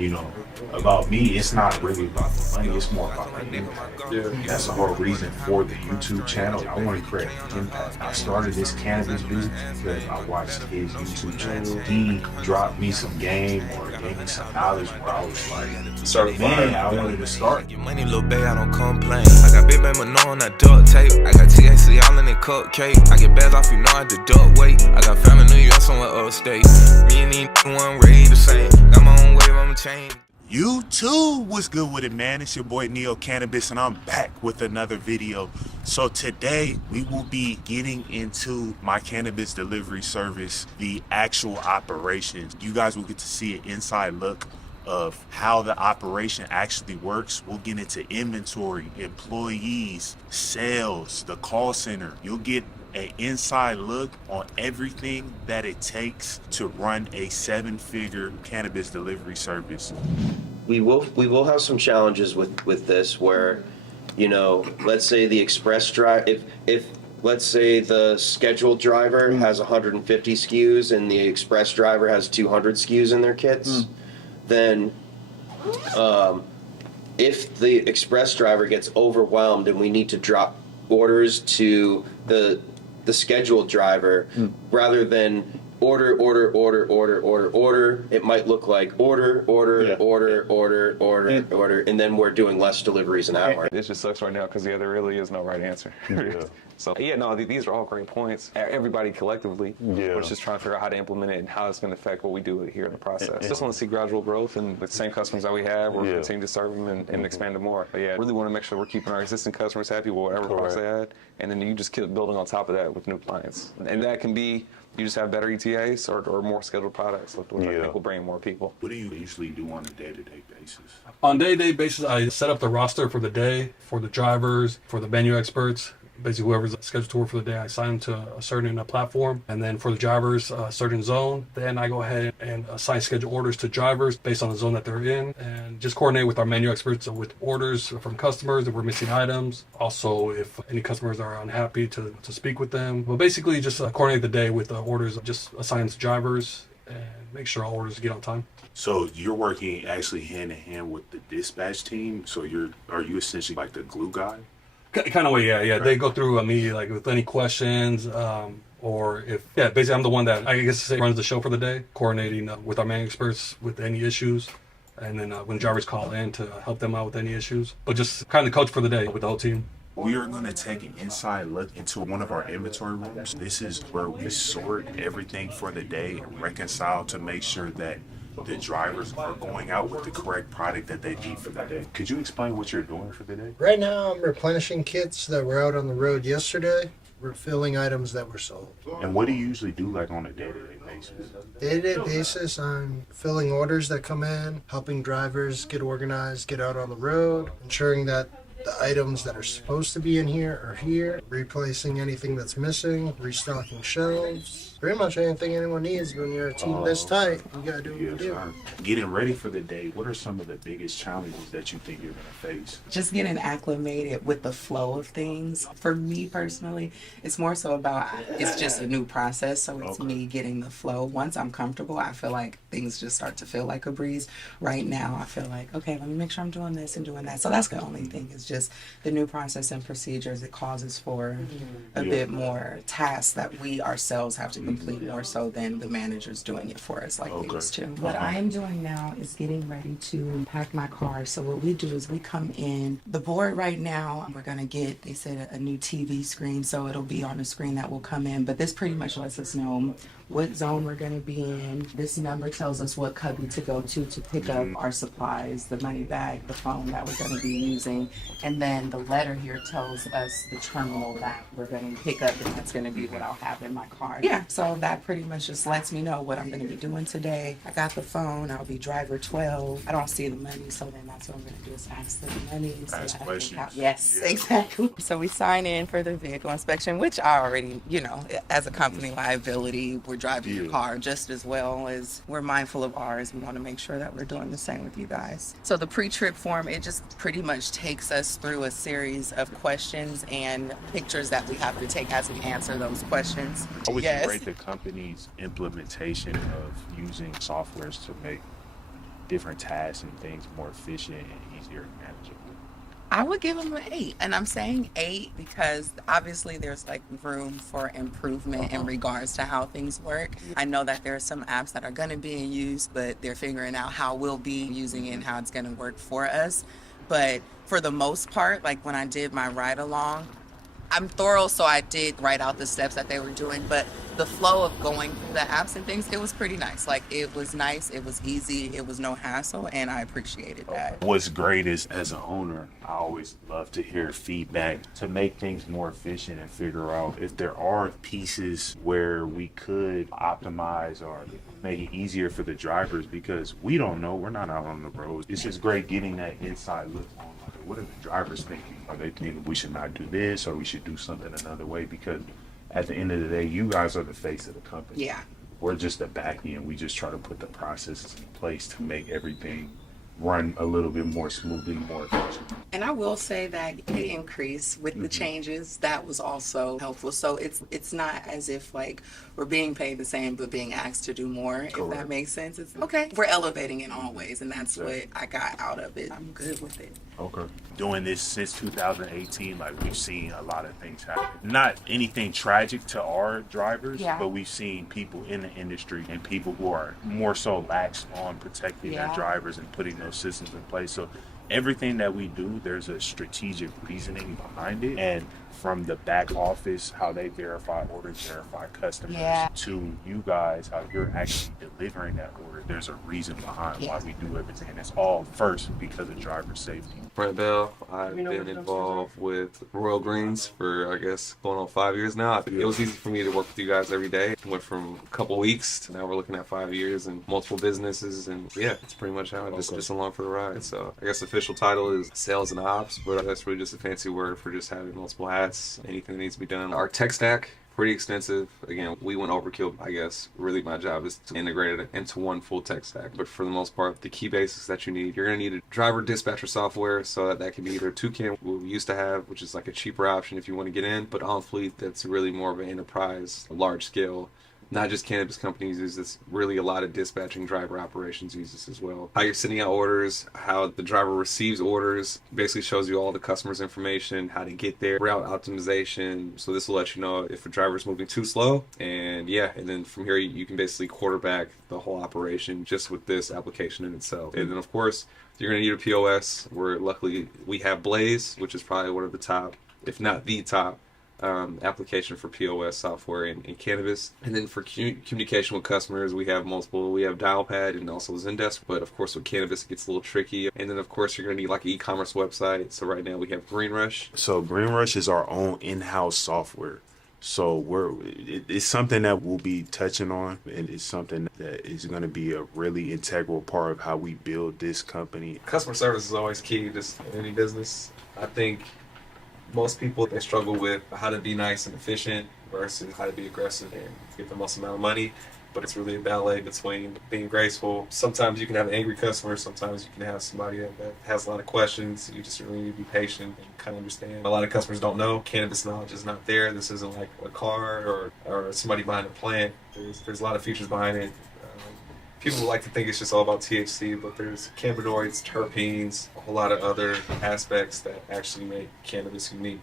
you know, about me, it's not really about the money, it's more about the impact. Yeah. That's the whole reason for the YouTube channel. I want to create an impact. I started this cannabis business because I watched his YouTube channel. He dropped me some game or gave me some knowledge where I was like, man, I wanted to start. Get money, little babe, I don't complain. I got big baby on that duct tape. I got THC all in the cupcake. I get bags off, you know I do duck weight. I got family in New York, somewhere upstate. Me and these one ready the same. Got my own wave, I'm a chain. You too, what's good with it, man? It's your boy Neo Cannabis, and I'm back with another video. So today we will be getting into my cannabis delivery service, the actual operations. You guys will get to see an inside look of how the operation actually works. We'll get into inventory, employees, sales, the call center. You'll get an inside look on everything that it takes to run a 7-figure cannabis delivery service. We will have some challenges with this where, you know, let's say the express drive, if let's say the scheduled driver has 150 SKUs and the express driver has 200 SKUs in their kits, then if the express driver gets overwhelmed and we need to drop orders to the scheduled driver, rather than order, it might look like order, and then we're doing less deliveries an hour. It just sucks right now because there really is no right answer. So these are all great points. Everybody collectively, we're just trying to figure out how to implement it and how it's going to affect what we do here in the process. Just want to see gradual growth, and with the same customers that we have, we're continue to serve them and expand them more. But really want to make sure we're keeping our existing customers happy with whatever products they had, and then you just keep building on top of that with new clients. And that can be you just have better ETAs or more scheduled products, which I think will bring more people. What do you usually do on a day-to-day basis? On a day-to-day basis, I set up the roster for the day, for the drivers, for the menu experts. Basically, whoever's scheduled to work for the day, I assign them to a certain platform. And then for the drivers, a certain zone. Then I go ahead and assign scheduled orders to drivers based on the zone that they're in. And just coordinate with our menu experts with orders from customers if we're missing items. Also, if any customers are unhappy, to speak with them. But basically, just coordinate the day with orders, just assign to drivers and make sure all orders get on time. So you're working actually hand-in-hand with the dispatch team? So are you essentially like the glue guy? Kind of way, yeah. Right. They go through me like with any questions, or if basically I'm the one that I guess runs the show for the day, coordinating with our menu experts with any issues, and then when drivers call in to help them out with any issues, but just kind of coach for the day with the whole team. We are going to take an inside look into one of our inventory rooms. This is where we sort everything for the day and reconcile to make sure that the drivers are going out with the correct product that they need for the day. Could you explain what you're doing for the day? Right now, I'm replenishing kits that were out on the road yesterday. We're filling items that were sold. And what do you usually do like on a day-to-day basis? Day-to-day basis, I'm filling orders that come in, helping drivers get organized, get out on the road, ensuring that the items that are supposed to be in here are here, replacing anything that's missing, restocking shelves. Pretty much anything anyone needs when you're a team this tight, you gotta do what you do. Getting ready for the day, what are some of the biggest challenges that you think you're gonna face? Just getting acclimated with the flow of things. For me personally, it's more so about, it's just a new process, so it's me getting the flow. Once I'm comfortable, I feel like things just start to feel like a breeze. Right now, I feel like, okay, let me make sure I'm doing this and doing that. So that's the only thing, is just the new process and procedures. It causes for a bit more tasks that we ourselves have to complete, more so than the managers doing it for us like we used to. What I am doing now is getting ready to pack my car. So what we do is we come in. The board right now, we're going to get, they said, a new TV screen, so it'll be on the screen that will come in. But this pretty much lets us know what zone we're going to be in. This number tells us what cubby to go to pick up our supplies, the money bag, the phone that we're going to be using. And then the letter here tells us the terminal that we're going to pick up, and that's going to be what I'll have in my car. Yeah, so that pretty much just lets me know what I'm going to be doing today. I got the phone. I'll be driver 12. I don't see the money, so then that's what I'm going to do, is ask the money. Ask questions. Yes, exactly. So we sign in for the vehicle inspection, which I already, as a company liability, we're driving your car just as well as we're mindful of ours. We want to make sure that we're doing the same with you guys. So the pre-trip form, it just pretty much takes us through a series of questions and pictures that we have to take as we answer those questions. How would you rate the company's implementation of using softwares to make different tasks and things more efficient and easier and manageable? I would give them an 8. And I'm saying 8 because obviously there's like room for improvement in regards to how things work. I know that there are some apps that are going to be in use, but they're figuring out how we'll be using it and how it's going to work for us. But for the most part, like when I did my ride along, I'm thorough, so I did write out the steps that they were doing, but the flow of going through the apps and things, it was pretty nice. Like, it was nice, it was easy, it was no hassle, and I appreciated that. What's great is, as an owner, I always love to hear feedback to make things more efficient and figure out if there are pieces where we could optimize or make it easier for the drivers, because we don't know, we're not out on the road. It's just great getting that inside look on what are the drivers thinking? Are they thinking we should not do this or we should do something another way? Because at the end of the day, you guys are the face of the company. Yeah. We're just the back end. We just try to put the processes in place to make everything run a little bit more smoothly, more efficient. And I will say that the increase with the changes, that was also helpful. So it's not as if like we're being paid the same but being asked to do more, if that makes sense. It's okay. We're elevating in all ways, and that's what I got out of it. I'm good with it. Okay. Doing this since 2018, like we've seen a lot of things happen. Not anything tragic to our drivers, but we've seen people in the industry and people who are more so lax on protecting their drivers and putting those systems in place. So everything that we do, there's a strategic reasoning behind it. And from the back office, how they verify orders, verify customers, to you guys, how you're actually delivering that order, there's a reason behind why we do everything. And it's all first because of driver safety. Brent Bell, I've been involved with Royal Greens for, I guess, going on 5 years now. It was easy for me to work with you guys every day. It went from a couple weeks to now we're looking at 5 years and multiple businesses. And yeah, it's pretty much how just along for the ride. So I guess the official title is sales and ops, but that's really just a fancy word for just having multiple hats, anything that needs to be done. Our tech stack, pretty extensive. Again, we went overkill, I guess. Really, my job is to integrate it into one full tech stack. But for the most part, the key basics that you need, you're going to need a driver dispatcher software, so that can be either Toucan, what we used to have, which is like a cheaper option if you want to get in, but on fleet, that's really more of an enterprise, large scale. Not just cannabis companies use this, really a lot of dispatching driver operations use this as well. How you're sending out orders, how the driver receives orders, basically shows you all the customer's information, how to get there, route optimization. So this will let you know if a driver's moving too slow. And then from here you can basically quarterback the whole operation just with this application in itself. And then of course, you're gonna need a POS, where luckily we have Blaze, which is probably one of the top, if not the top, application for POS software in cannabis. And then for communication with customers, we have multiple. We have Dialpad and also Zendesk, but of course with cannabis it gets a little tricky. And then of course you're going to need like an e-commerce website. So right now we have Green Rush. So Green Rush is our own in-house software. So it's something that we'll be touching on, and it's something that is going to be a really integral part of how we build this company. Customer service is always key, just in any business. I think most people, they struggle with how to be nice and efficient versus how to be aggressive and get the most amount of money. But it's really a ballet between being graceful. Sometimes you can have an angry customer. Sometimes you can have somebody that has a lot of questions. You just really need to be patient and kind of understand. A lot of customers don't know. Cannabis knowledge is not there. This isn't like a car or somebody behind a plant. There's a lot of features behind it. People like to think it's just all about THC, but there's cannabinoids, terpenes, a whole lot of other aspects that actually make cannabis unique.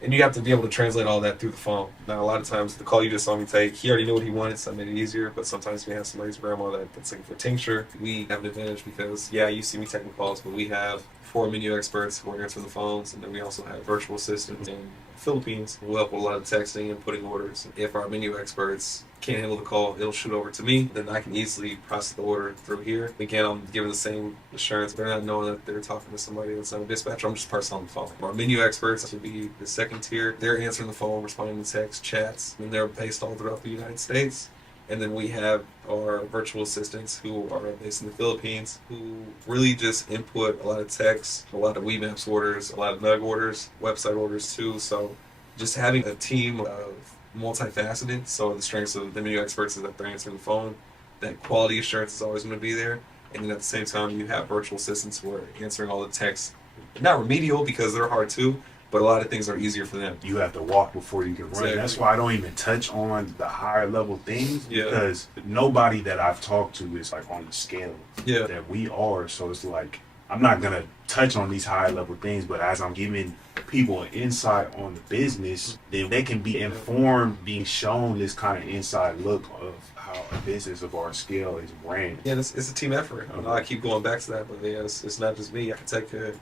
And you have to be able to translate all that through the phone. Now, a lot of times, the call you just saw me take, he already knew what he wanted, so I made it easier. But sometimes we have somebody's grandma that's looking for tincture. We have an advantage because, you see me taking calls, but we have 4 menu experts who are answering the phones, and then we also have virtual assistants in the Philippines who help with a lot of texting and putting orders. If our menu experts can't handle the call, it'll shoot over to me. Then I can easily process the order through here. Again, I'm giving the same assurance. They're not knowing that they're talking to somebody that's not a dispatcher. I'm just a person on the phone. Our menu experts will be the second tier. They're answering the phone, responding to text, chats, and they're based all throughout the United States. And then we have our virtual assistants who are based in the Philippines, who really just input a lot of text, a lot of WeMaps orders, a lot of Nug orders, website orders too. So just having a team of multifaceted, so the strengths of the menu experts is that they're answering the phone, that quality assurance is always going to be there, and then at the same time you have virtual assistants who are answering all the texts, not remedial because they're hard too, but a lot of things are easier for them. You have to walk before you can run. Exactly. That's why I don't even touch on the higher level things, Yeah. because nobody that I've talked to is like on the scale Yeah. that we are. So it's like, I'm not gonna touch on these higher level things, but as I'm giving people an insight on the business, then they can be informed, being shown this kind of inside look of how a business of our scale is ran. Yeah, it's a team effort. I keep going back to that, but yeah, it's not just me. I can take a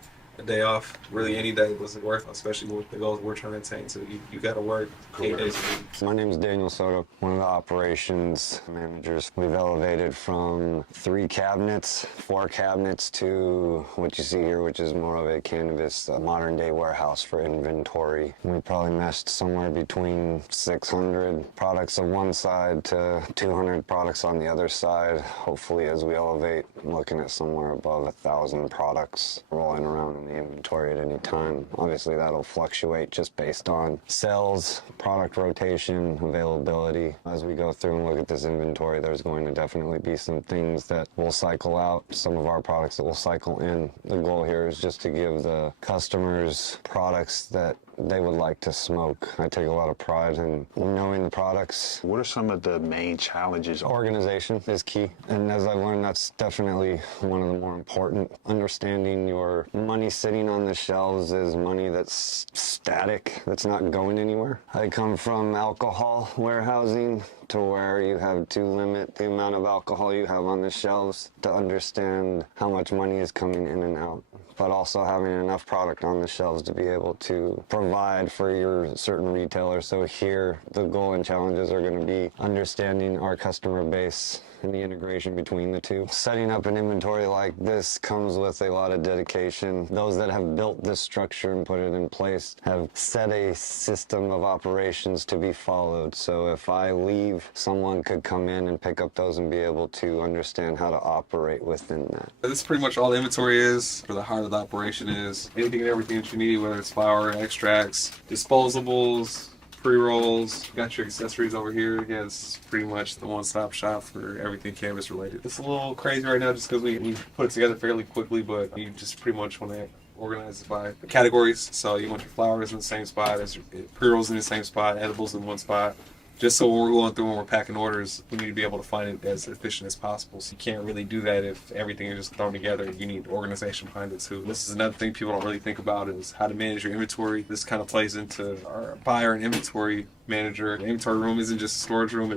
day off, really any day doesn't work, especially with the goals we're trying to attain. So you got to work 8 days a week. My name is Daniel Soto, one of the operations managers. We've elevated from 3 cabinets, 4 cabinets to what you see here, which is more of a cannabis modern day warehouse for inventory. We probably meshed somewhere between 600 products on one side to 200 products on the other side. Hopefully, as we elevate, I'm looking at somewhere above 1,000 products rolling around in the inventory at any time. Obviously, that'll fluctuate just based on sales, product rotation, availability. As we go through and look at this inventory, there's going to definitely be some things that will cycle out, some of our products that will cycle in. The goal here is just to give the customers products that they would like to smoke. I take a lot of pride in knowing the products. What are some of the main challenges? Organization is key, and as I learned, that's definitely one of the more important. Understanding your money sitting on the shelves is money that's static, that's not going anywhere. I come from alcohol warehousing to where you have to limit the amount of alcohol you have on the shelves to understand how much money is coming in and out, but also having enough product on the shelves to be able to provide for your certain retailer. So here, the goal and challenges are going to be understanding our customer base and the integration between the two. Setting up an inventory like this comes with a lot of dedication. Those that have built this structure and put it in place have set a system of operations to be followed. So if I leave, someone could come in and pick up those and be able to understand how to operate within that. This is pretty much all the inventory is, or the heart of the operation is. Anything and everything that you need, whether it's flour, extracts, disposables, pre-rolls, got your accessories over here. Yeah, it's pretty much the one-stop shop for everything cannabis related. It's a little crazy right now just because we put it together fairly quickly, but you just pretty much want to organize it by categories. So you want your flowers in the same spot, as your pre-rolls in the same spot, edibles in one spot. Just so when we're going through and we're packing orders, we need to be able to find it as efficient as possible. So you can't really do that if everything is just thrown together. You need organization behind it too. This is another thing people don't really think about is how to manage your inventory. This kind of plays into our buyer and inventory manager. The inventory room isn't just a storage room,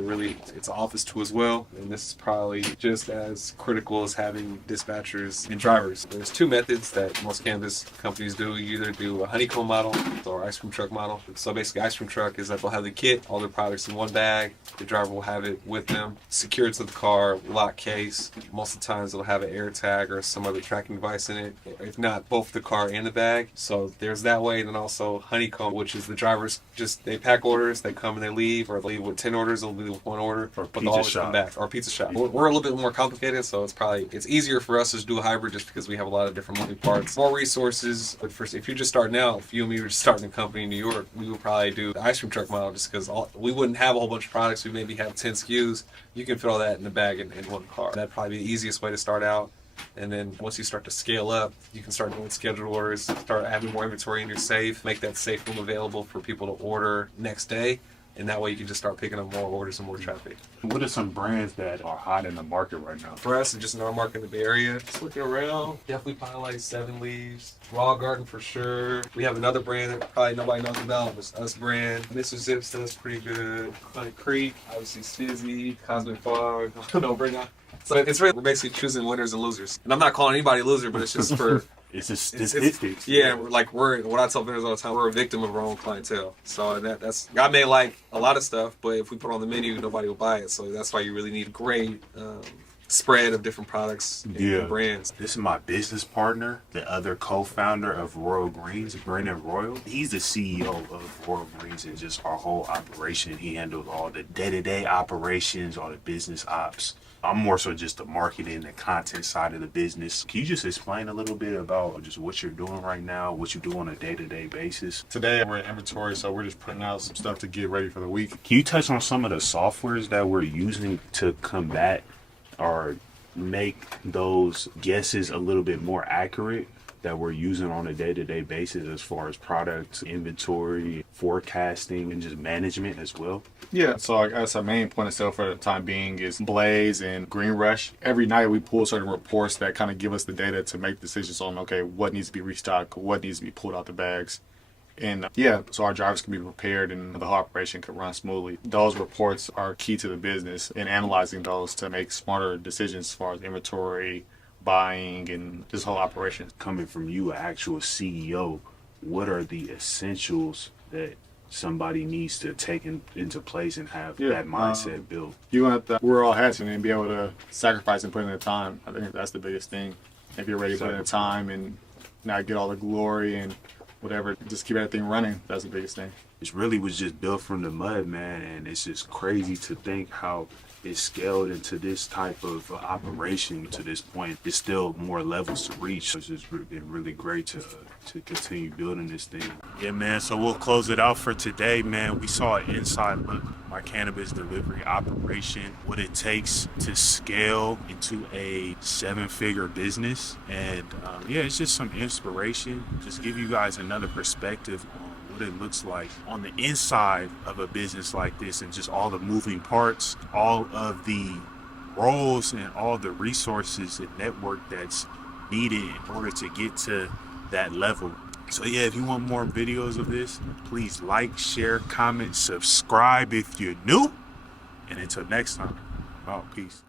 it's an office too as well. And this is probably just as critical as having dispatchers and drivers. There's 2 methods that most cannabis companies do. You either do a honeycomb model or ice cream truck model. So basically ice cream truck is that they'll have the kit, all their products in one bag. The driver will have it with them, secured to the car, lock case. Most of the times it'll have an air tag or some other tracking device in it. If not, both the car and the bag. So there's that way. And then also honeycomb, which is the drivers they pack orders, they come and they leave, or they leave with 10 orders, they'll leave with 1 order, but they'll always come back. Or pizza shop. We're a little bit more complicated, so it's easier for us to do a hybrid just because we have a lot of different moving parts, more resources. But first, if you're just starting out, if you and me were just starting a company in New York, we would probably do the ice cream truck model just because we wouldn't have a whole bunch of products. We maybe have 10 SKUs. You can fit all that in the bag in one car. That'd probably be the easiest way to start out. And then once you start to scale up, you can start doing scheduled orders, start having more inventory in your safe, make that safe room available for people to order next day. And that way you can just start picking up more orders and more traffic. What are some brands that are hot in the market right now? For us, just in our market in the Bay Area, just looking around, definitely probably like 7 Leaves, Raw Garden for sure. We have another brand that probably nobody knows about, it's Us brand. Mr. Zips does pretty good. Honey Creek, obviously Stizzy, Cosmic Fog, no bring out. So it's really, we're basically choosing winners and losers. And I'm not calling anybody a loser, but it's just for... It's just statistics. Yeah, we're what I tell vendors all the time, we're a victim of our own clientele. So that's I may like a lot of stuff, but if we put it on the menu, nobody will buy it. So that's why you really need a great spread of different products and brands. This is my business partner, the other co-founder of Royal Greens, Brendan Royal. He's the CEO of Royal Greens and just our whole operation. He handles all the day-to-day operations, all the business ops. I'm more so just the marketing and content side of the business. Can you just explain a little bit about just what you're doing right now, what you do on a day-to-day basis? Today we're in inventory, so we're just putting out some stuff to get ready for the week. Can you touch on some of the softwares that we're using to combat or make those guesses a little bit more accurate that we're using on a day-to-day basis as far as product inventory, forecasting, and just management as well? Yeah, so I guess our main point of sale for the time being is Blaze and Green Rush. Every night we pull certain reports that kind of give us the data to make decisions on, okay, what needs to be restocked, what needs to be pulled out the bags. And yeah, so our drivers can be prepared and the whole operation can run smoothly. Those reports are key to the business and analyzing those to make smarter decisions as far as inventory, buying, and this whole operation. Coming from you, an actual CEO, what are the essentials that somebody needs to take into place and have that mindset built? You want to wear all hats and be able to sacrifice and put in the time. I think that's the biggest thing. If you're ready to put in the time and not get all the glory and whatever, just keep everything running. That's the biggest thing. It really was just built from the mud, man, and it's just crazy to think how it's scaled into this type of operation to this point. There's still more levels to reach. It's just been really great to continue building this thing. Yeah, man, so we'll close it out for today, man. We saw an inside look at my cannabis delivery operation, what it takes to scale into a 7-figure business. And yeah, it's just some inspiration, just give you guys another perspective on what it looks like on the inside of a business like this, and just all the moving parts, all of the roles and all the resources and network that's needed in order to get to that level. So yeah, if you want more videos of this, please like, share, comment, subscribe if you're new. And until next time, peace.